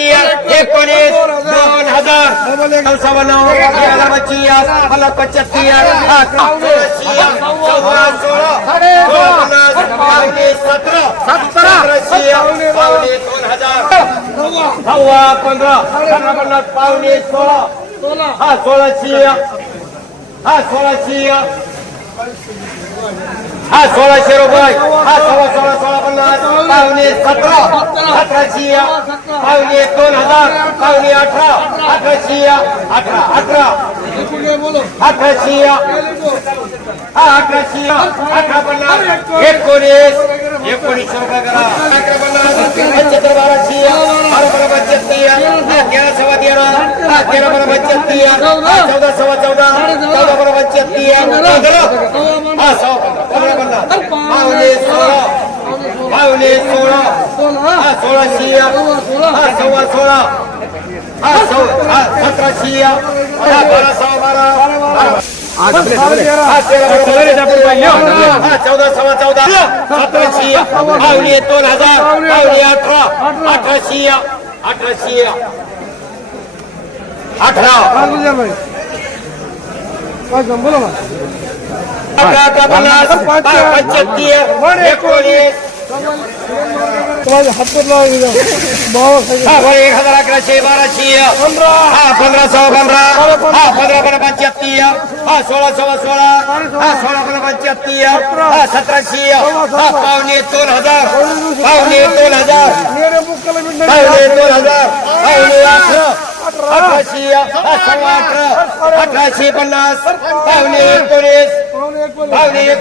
75 19 2000 1600 रुपये 1650 पावणे 17 1700 पावणे 2000 पावणे 18 1800 18 18 1800 1800 1850 19 1900 रुपये करा 75 1200 12 75 13 सव्वा 13 13 75 14 सव्वा 14 14 75 पावणे 16 पावणे 16 1600 सव्वा 16 1700 12 सव्वा 12 14 सव्वा 14 1700 पावणे 2000 पावणे 18 1800 1800 18 1111 1200 15 सव्वा 15 15 75 16 सव्वा 16 16 75 1700 पावणे 2000 पावणे 2000 पावणे 2000 पावणे 18 1800 सव्वा 18 1850 पावणे 19 पावणे 19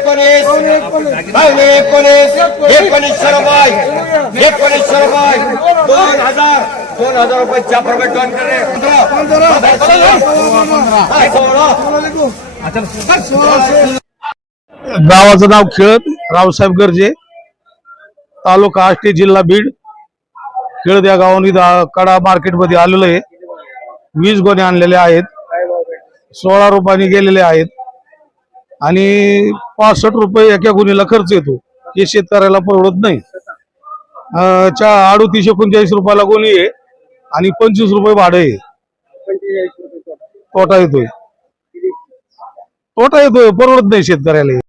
पावणे 19 1900 रुपये 1900 रुपये 2000 रुपये चापर में टर्न कर रहे 15 गावाचं नाव खेळत रावसाहेब गर्जे तालुका आष्टी जिल्हा बीड खेळत या गावाने कडा मार्केट मध्ये आलेलो आहे 20 गोणे आणलेले आहेत 16 रुपयांनी गेलेले आहेत आणि 65 रुपये एका गुन्हेला खर्च येतो हे शेतकऱ्याला परवडत नाही 38 39 रुपयाला गोणी आहे आणि 25 रुपये भाडे आहे तोटा येतोय परवडत नाही शेतकऱ्याला